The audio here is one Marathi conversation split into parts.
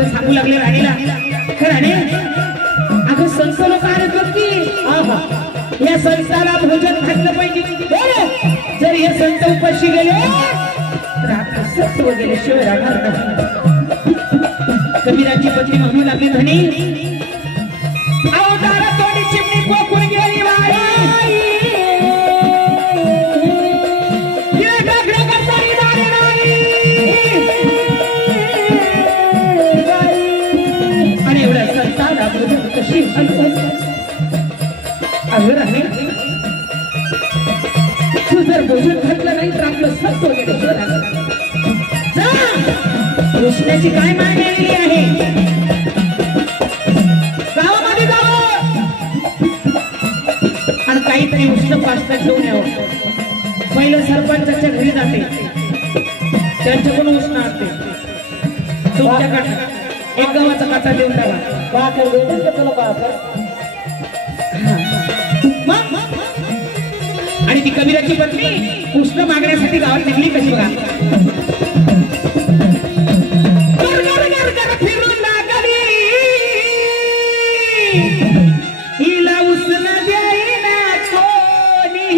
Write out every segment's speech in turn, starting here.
ते सांगू लागले राणीला, राणी अगं संत लोक आलेत बघ की, या संताला भोजन घातलं पाहिजे. जर हे संत उपाशी गेले तर आपलं सत्व गेल्याशिवाय राहणार नाही. कबीराची पत्नी म्हणू लागली, धनी अवतारा तोडी चिमणी कोकून गेली बाई. आणि एवढ्या संताला भोजन कशी अगं राणे, तू जर भोजन घातलं नाही तर आपलं सत्व गेल्याशिवाय राहणार. कृष्णाची काय मागणी आहे, गावामध्ये जावं आणि काहीतरी उष्ण पास्ता घेऊन यावं. पहिलं सरपंचाच्या घरी जाते, त्यांच्याकडून उष्ण आणते. तुमच्याकडे एक गावाचा काटा देऊन टाका. आणि ती कबीराची पत्नी उष्ण मागण्यासाठी गावात निघली कशी बघा. हिला उष्ण द्यायला कोणी,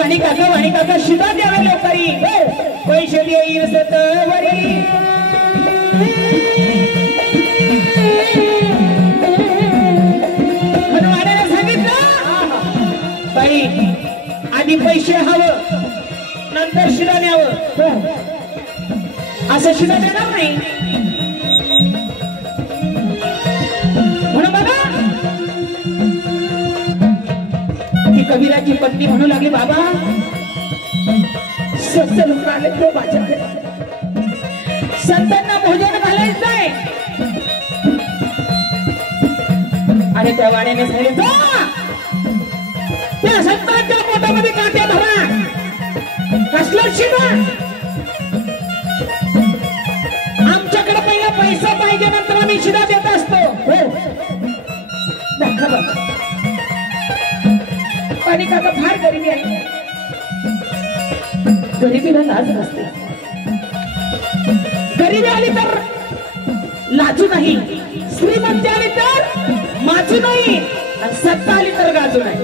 वाणी काका शिदा द्यावे लवकरी पैसे देईल सतवरी हनुमानाने सांगितलं बाई आधी पैसे हवं नंतर शिदा न्यावं असं शिदा देणार नाही म्हणून बघा ती कबीराची पत्नी म्हणू लागली बाबा सत्य लोक आले तो माझ्याकडे संतांना भोजन घालायचं आहे आणि त्या वाण्याने सांगितलं त्या संतांच्या पोटामध्ये काट्या धरा कसलं शिदा आमच्याकडे पहिला पैसा पाहिजे नंतर आम्ही शिदा देत असतो आणि काका फार गरिबी आहे गरिबीला लाज नसते गरिबी आली तर लाजू नाही श्रीमंती आली तर माजू नाही आणि सत्ता आली तर गाजू नाही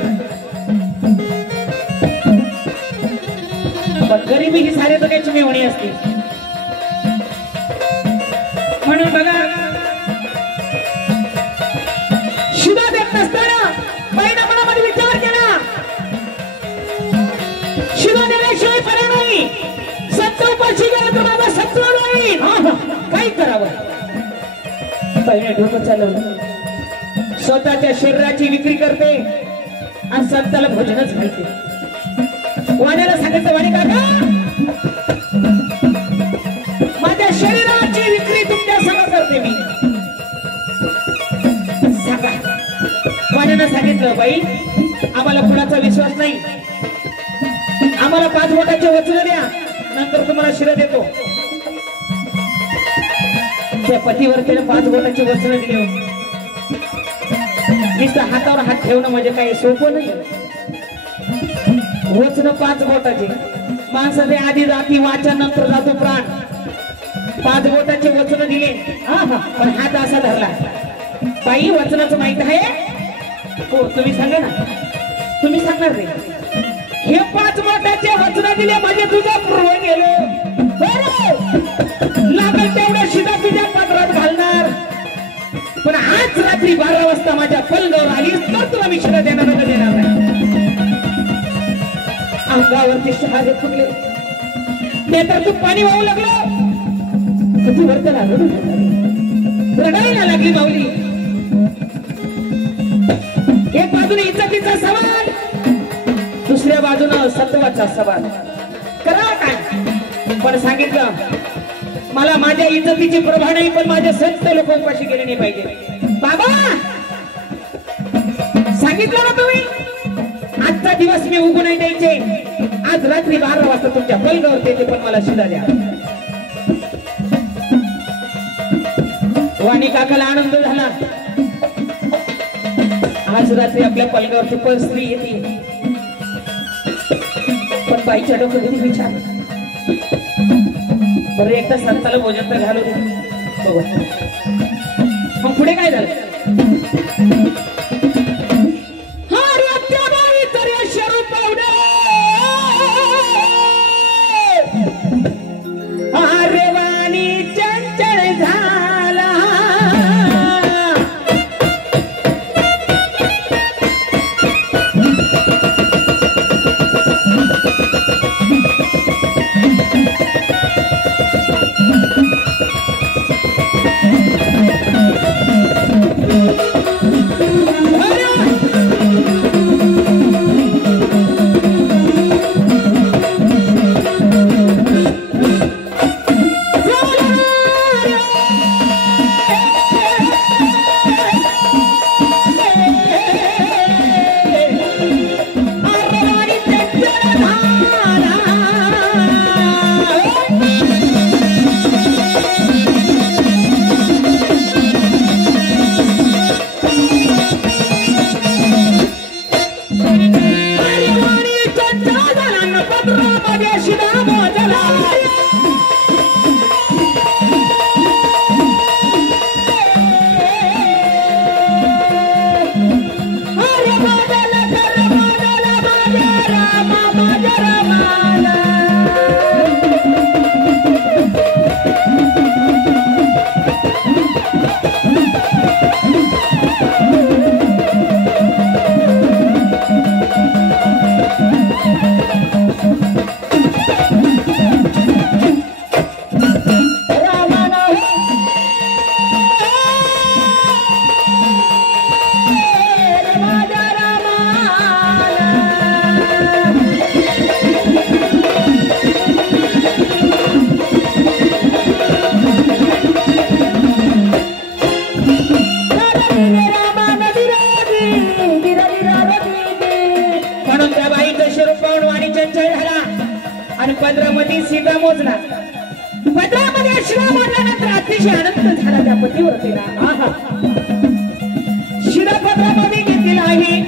पण गरिबी ही सारे दुनियाची मेवणी असते म्हणून बघा शिदा देत नसताना बाईने मनामध्ये विचार केला शिदा देण्याशिवाय पर्याय नाही सत्ता उपाशी गेला तर माझा शत्रू नाही काय करावं बाईने डोकं चालवलं स्वतःच्या शरीराची विक्री करते आणि संताला भोजनच घालते वाण्याला सांगायचं वाणी काका माझ्या शरीराची विक्री तुमच्या संग करते मी सांगा वाण्यानं सांगितलं बाई आम्हाला कुणाचा विश्वास नाही आम्हाला 5 बोटाचे वचन द्या नंतर तुम्हाला शिरा देतो त्या पतीवर्तीने 5 बोटाचे वचन दिले नुसतं हातावर हात ठेवणं म्हणजे काही सोपं नाही वचन 5 बोटाचे माणसाचे आधी जाती वाचा नंतर जातो प्राण 5 बोटाचे वचन दिले पण हात असा धरला बाई वचनाचं माहित आहे हो तुम्ही सांगा ना तुम्ही सांगणार नाही हे 5 बोटाचे वचन दिले म्हणजे तुझं पूर्व गेलं लागल तेवढ्या शिदा तुझ्या पात्रात घालणार पण आज रात्री 12 वाजता माझ्या पलगावर आलीस तर तुला मी शिदा देणार नाही अंगावरती शहारे फुटले नाहीतर तू पाणी वाहू लागलो तुझी वर्तन रडायला लागली माऊली एक बाजूने इज्जतीचा सवाल दुसऱ्या बाजूने सत्वाचा सवाल करा काय पण सांगितलं मला माझ्या इज्जतीची प्रभा नाही पण माझे संत लोक उपाशी गेले नाही पाहिजे बाबा सांगितलं ना तुम्ही आजचा दिवस मी उगू नाही द्यायचे आज रात्री 12 वाजता तुमच्या पलगावर देते पण मला शिदा द्या वाणी काकाला आनंद झाला आज रात्री आपल्या पलगावरची पण स्त्री येते पण बाईच्या डोक्यात किती विचार बरं एकदा संताला भोजन तर घालू दे मग पुढे काय झालं म्हणून त्या बाईचा शिरूप पाहून वाणी चंचल झाला आणि पदरामध्ये सीता मोजला. पदरामध्ये शिरा मोडल्यानंतर अतिशय आनंद झाला त्या पतिव्रतेला. शिरा पदरामध्ये घेतलेला आहे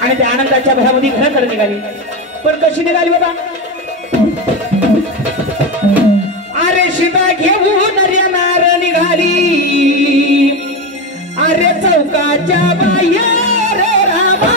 आणि त्या आनंदाच्या भरामध्ये घराकडे निघाली. पण कशी निघाली बाबा? अरे शिदा घेऊन येणार निघाली, अरे चौकाच्या बाहेर रामा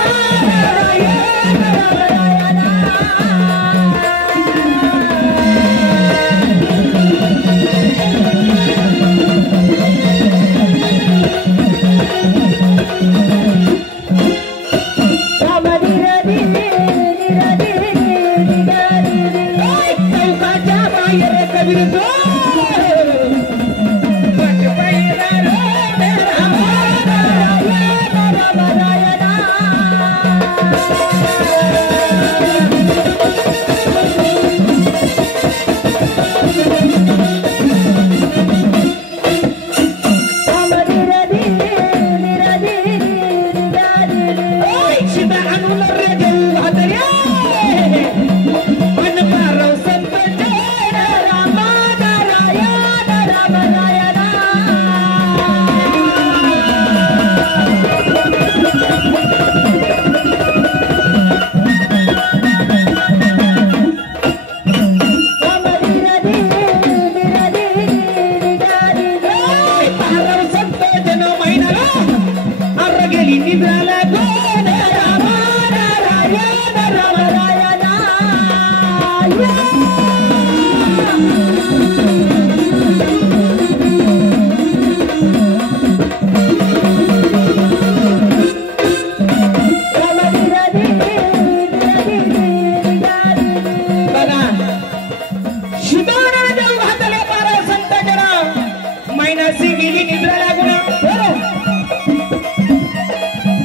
चौकाच्या बाहेर कबीर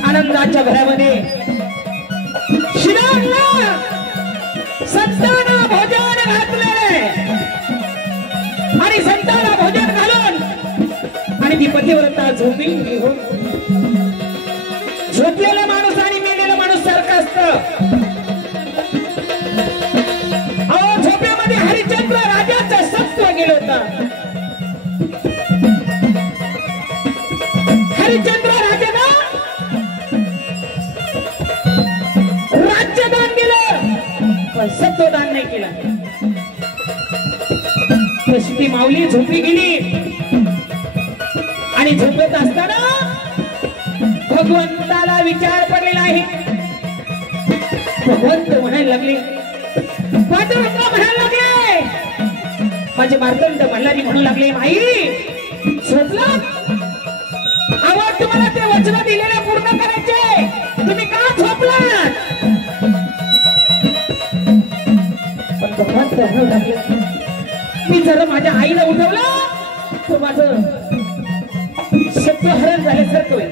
आनंदाच्या घरामध्ये शिरांना संतांना भोजन घातले आणि संतांना भोजन घालून आणि ती पतिव्रता झोपी. झोपलेला माणूस आणि मेलेला माणूस सारखा असतं. अहो झोपेमध्ये हरिश्चंद्र राजाचं सत्व गेलं होतं. हरिश्चंद्र राजाला राज्यदान केलं पण सत्वदान नाही केलं. तशी ती माऊली झोपी गेली आणि झोपत असताना भगवंताला विचार पडलेला आहे. भगवंत म्हणायला लागले, पांडुरंग म्हणायला लागले, माझे मार्तंड मल्हारी म्हणू लागले, आई झोपला? आवाज तुम्हाला ते वचन दिलेले पूर्ण करायचे, तुम्ही का झोपलात? पण भगवंत म्हणू लागले, मी जर माझ्या आईला उठवलं तर माझं सत्वहरण झाल्यासारखं होईल.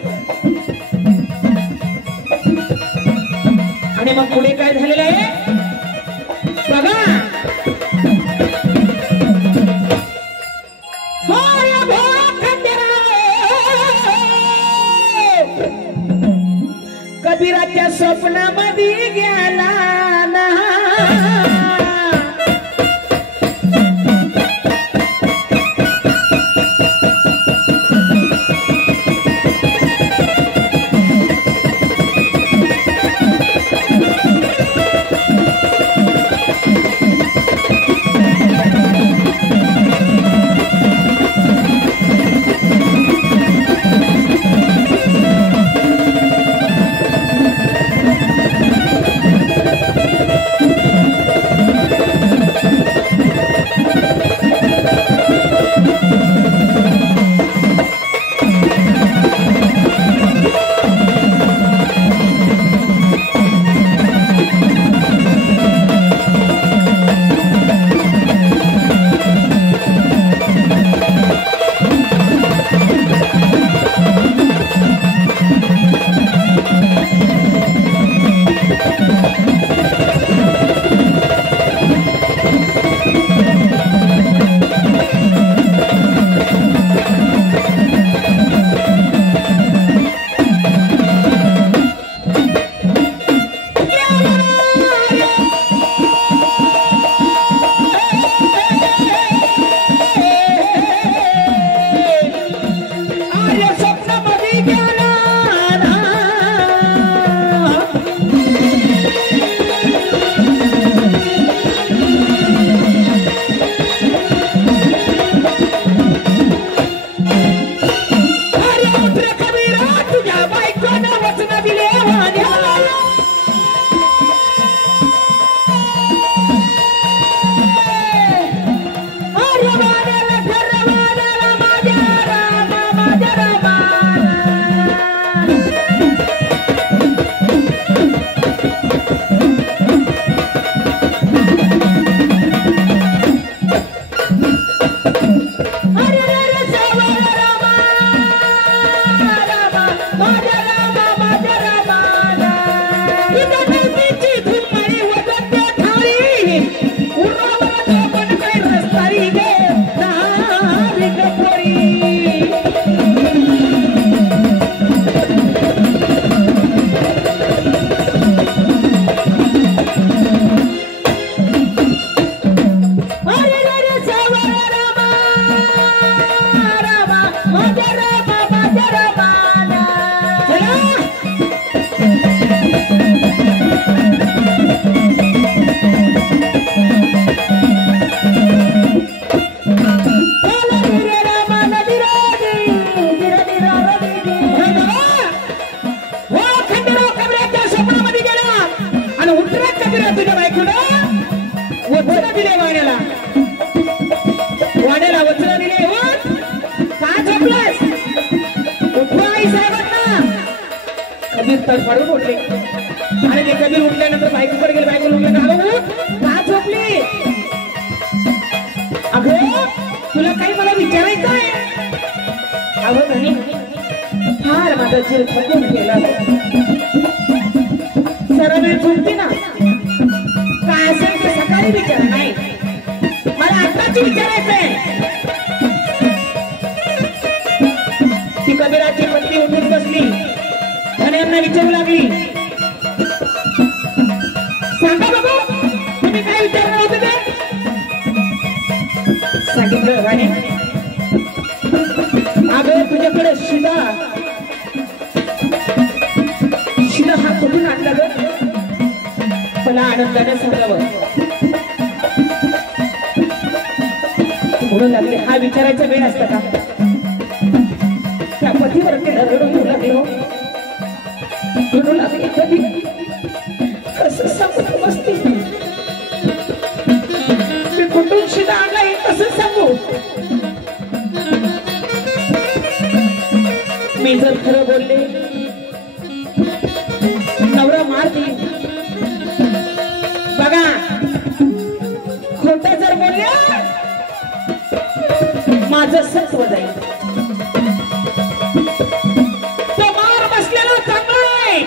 आणि मग पुढे काय झालेलं आहे बघा. कबीराच्या स्वप्नामध्ये गेला ना, तडफडून उठले आणि ते कबीर उठल्यानंतर बायकोकडे गेले. बायको उठलं का झोपली? अगं तुला काही मला विचारायचं आहे. अगं धनी फार माझा जीव थकून गेला. जरा वेळ झोपते ना, काय असेल ते सकाळी विचार. नाही मला आत्ताच विचारायचंय. ती कबीराची पत्नी उठून बसली आणि यांना विचारू लागली, सांगा बाबा तुम्ही काय विचारणार होते ते? सांगितलं राणे, अगं तुझ्याकडे शिदा हा कुठून आणला ग? मला आनंदाने सांगावं. म्हणून लागले हा विचारायचा वेळ असता का? त्या पतीवरती रडू लागलो, रडू लागले. कधी कसं सांगू मस्ती मी कुठून शिदा आणला हे कसं सांगू? मी जर खरं बोलले नवरा मार देईल. बघा खोटं जर बोलले माझं सत्व जाईल. तो मार बसलेला चांगला आहे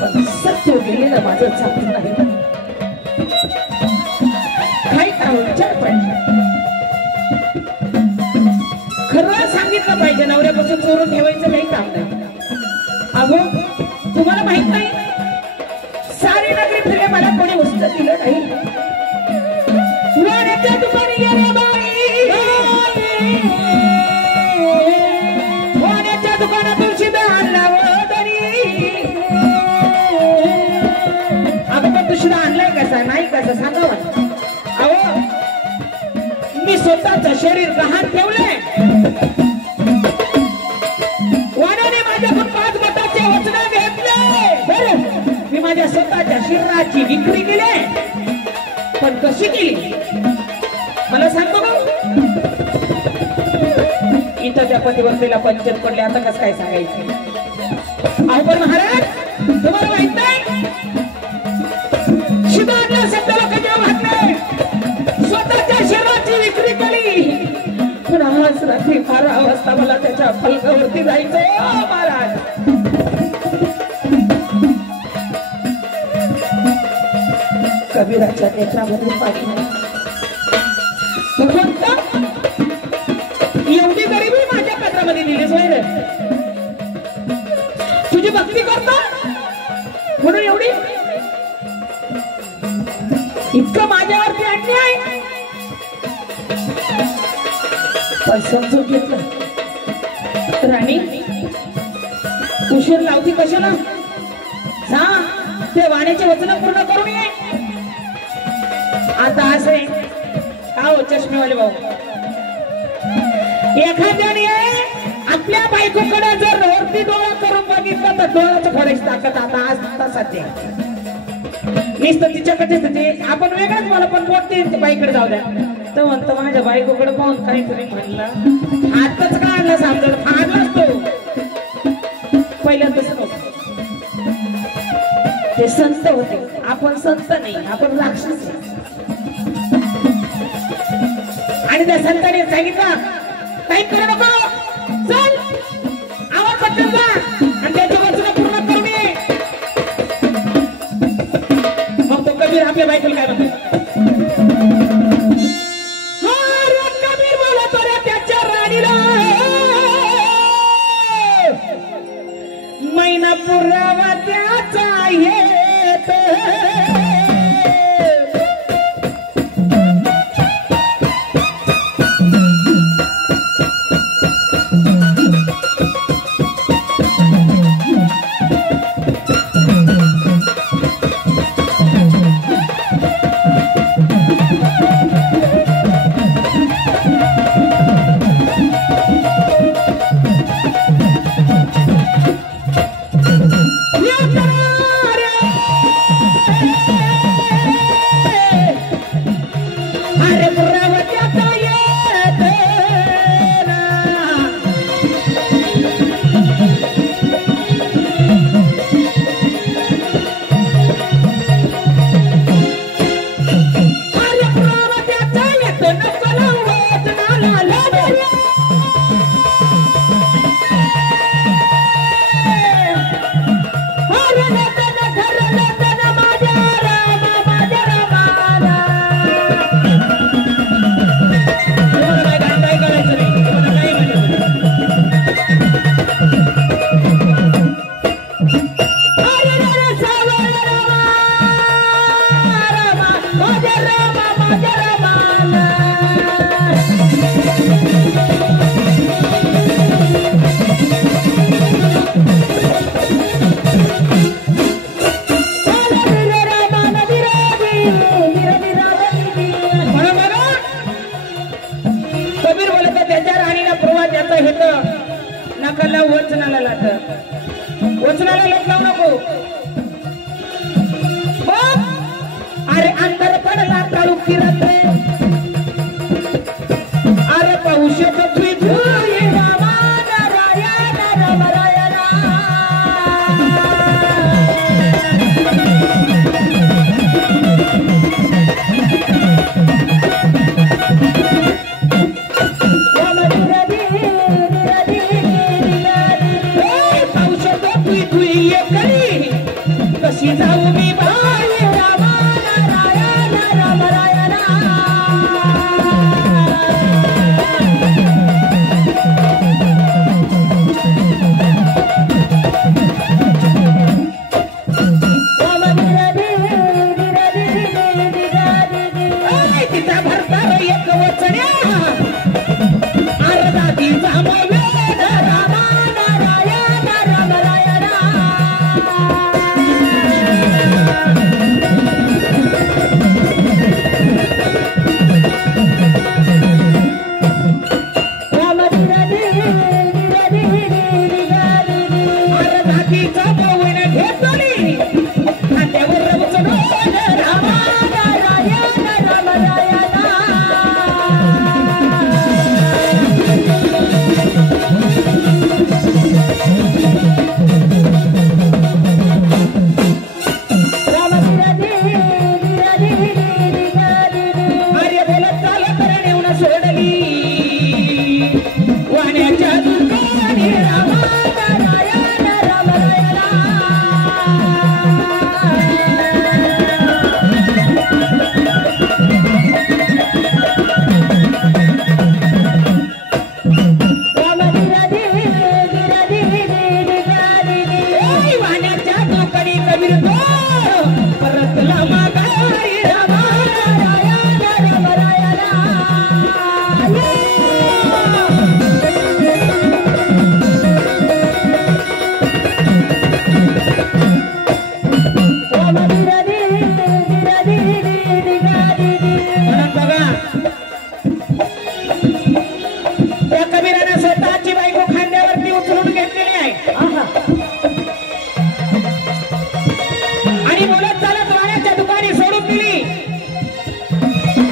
पण सत्व गेलेलं माझं चांगलं नाही. काही काय विचार पाहिजे, खरं सांगितलं पाहिजे. नवऱ्यापासून चोरून ठेवायचं काही काम नाही. अगो तुम्हाला माहित नाही सारी नगरी फिरले मला कोणी उचल दिलं नाही. वाण्याच्या दुकानी गेले बाई, वाण्याच्या दुकानातून शिदा आणला वदनी. अगं पण तू शिदा आणलाय कसा नाही कसा सांगावं? अहो मी स्वतःचं शरीर गहाण ठेवलंय. वाण्याने माझ्याकडून 5 मताचे वचन घेतले. बरं मी माझ्या स्वतःच्या शरीराची विक्री केली पण कशी केली मला सांगतो का? इथं त्या पतिवर्तीला पंचत पडले. आता कसं काय सांगायचं? अहो पण महाराज तुम्हाला माहित नाही शिदा आणला शब्द लोकांच्या वाटले, स्वतःच्या शरीराची विक्री केली. पण आज रात्री 12 वाजता मला त्याच्या पलकावरती जायचं महाराज. कबीराच्या नेत्रामध्ये पाणी नाही. एवढी गरिबी माझ्या पत्रामध्ये दिलीच होय रे. तुझी भक्ती करतो म्हणून एवढी इतकं माझ्यावरती अन्याय. पण समजून घेतलं राणी उशीर लावती कशाला? जा ते वाण्याचे वचन पूर्ण करून ये. आता असे का हो चष्मेवाले भाऊ, एखाद्याने आपल्या बायकोकडे जर वरती डोळा करून बघितलं तर डोळ्याचं फोडायची ताकद आता आज सध्या नुसतं तिच्याकडेच ते आपण वेगळंच मला पण बोलते बाईकडे जाऊ द्या तर म्हणतो माझ्या बायकोकडे पाहून काहीतरी म्हणलं हातच का आणला समजत फाडलाच तो. पहिल्यांदा तसं नव्हतं. ते संत होते, आपण संत नाही, आपण राक्षस. आणि त्या संतांनी सांगितलं काही करू नको, चल आवाज पटकन जा आणि त्याच्या वचन पूर्ण करून ये. मग तो कबीर आपल्या बायकोला काय म्हणतो? कबीर बोलतो रे त्याच्या राणीला महिना पुरावा त्याचा येत. Yeah! नकला वचनाला लाट वचनाला लट लावू नको बघ अरे अंतर पडला काळू फिरत अरे पाऊस येतो तुझी रामा नारायण राम रायणा कशी जाऊ मी बाई रामा नारायण राम रायणा तिचा भरता एक वचन्या अर्धा तिचा वेद रामा नारायण राम रायणा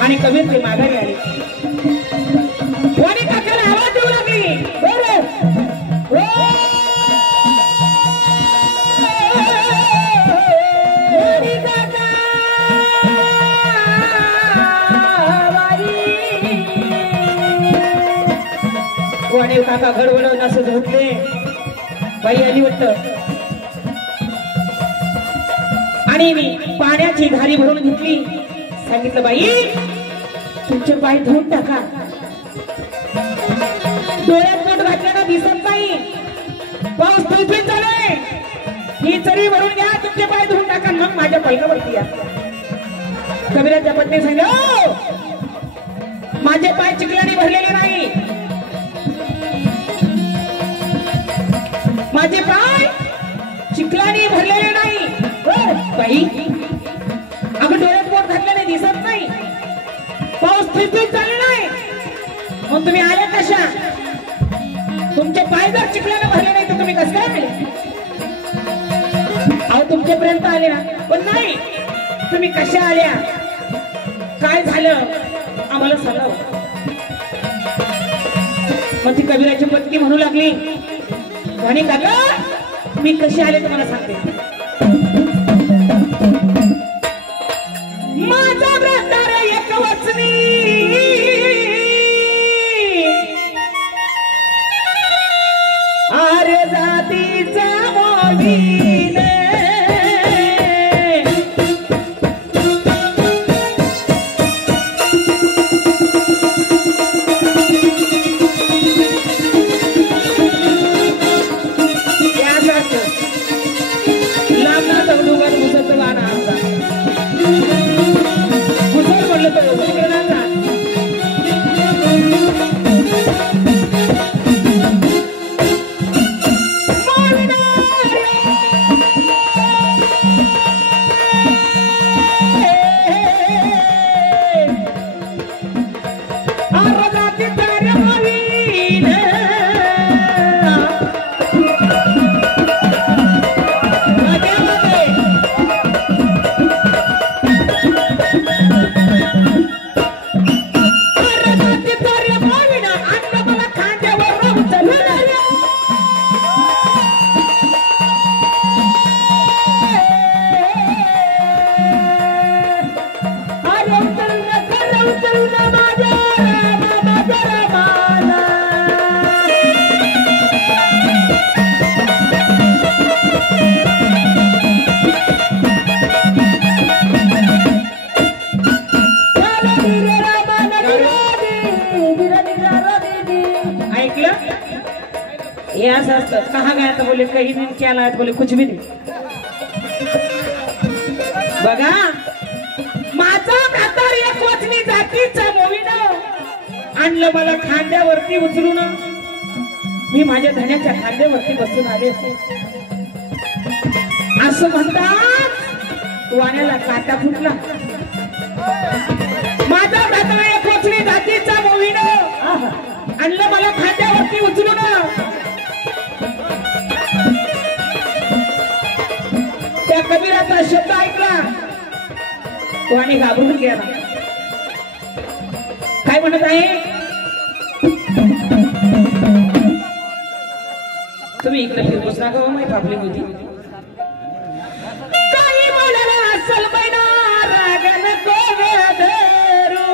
आणि कबीर ते माघारी आले कोणी काकाला आवाज देऊ लागली कोणी काका घडवडवून असं झोपले बाई आली वाटत आणि मी पाण्याची घारी भरून घेतली सांगितलं बाई तुमचे पाय धुवून टाका डोळ्यात पोट घातल्याला दिसत नाही पाऊस पृथ्वी चालू ही चरी भरून घ्या तुमचे पाय धुवून टाका मग माझ्या पैकावरती या कबीराच्या पत्नी सांगितलं माझे पाय चिखलाने भरलेले नाही माझे पाय चिखलाने भरलेले नाही बाई अगं डोळ्यात पोट घातल्याने दिसत नाही पाऊस पृथ्वीत चालू नाही मग तुम्ही आले कशा तुमचे पाय जर चिखलाने भरले नाही तर तुम्ही कसं काय आले अहो तुमच्यापर्यंत आले ना पण नाही तुम्ही कशा आल्या काय झालं आम्हाला सांगा मग ती कबीराची पत्नी म्हणू लागली आणि काका मी कशी आले तुम्हाला सांगते माझा ब्रतार एक वचनी आर्य जातीचा मोलीने ये असं असतं कहा गया तो बोले कहीं नहीं क्या लाया तो बोले कुछ भी नहीं बघा माझा म्हातार एक वचनी जातीचा मोवीनं आणलं मला खांद्यावरती उचलून मी माझ्या धन्याच्या खांद्यावरती बसून आले असं म्हणतात वाण्याला काटा फुटला माझा म्हातार एक वचनी जातीचा मोवीनं आणलं मला खांद्यावरती उचलून त्या कबीराचा शब्द ऐकला तो आणि घाबरून गेला काय म्हणत आहे तुम्ही इकडे फिरतोच ना का माहिती आपली होती काही म्हणाला असल महिना रागन कोवेधरू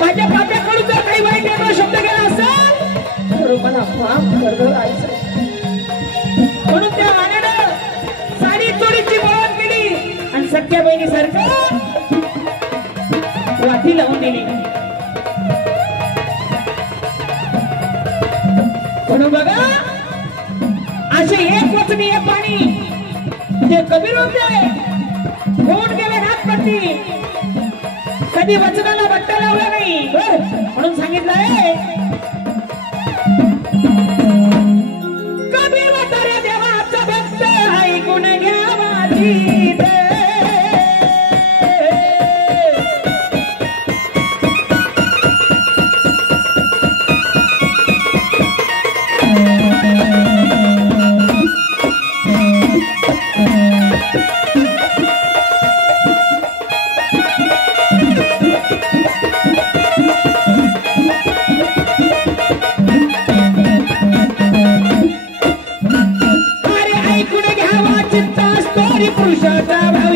माझ्या पाप्याकडून जर काही वाईट वेगळा शब्द गेला असेल तर मला पाप करधरायचं म्हणून त्या वाण्यानं साडी चोरीची बळवण केली आणि सख्या बहिणीसारखं वाटी लावून दिली म्हणून बघा असे एक वचनी हे पाणी जे कबीर होते होऊन गेले नागपती कधी वचनाला बट्टा लावला नाही म्हणून सांगितलंय कबीर म्हाताऱ्या देवाचा भक्त ऐकून घ्यावा धीर पुरुषाचा भाव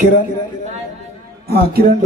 किरण, हाँ किरण।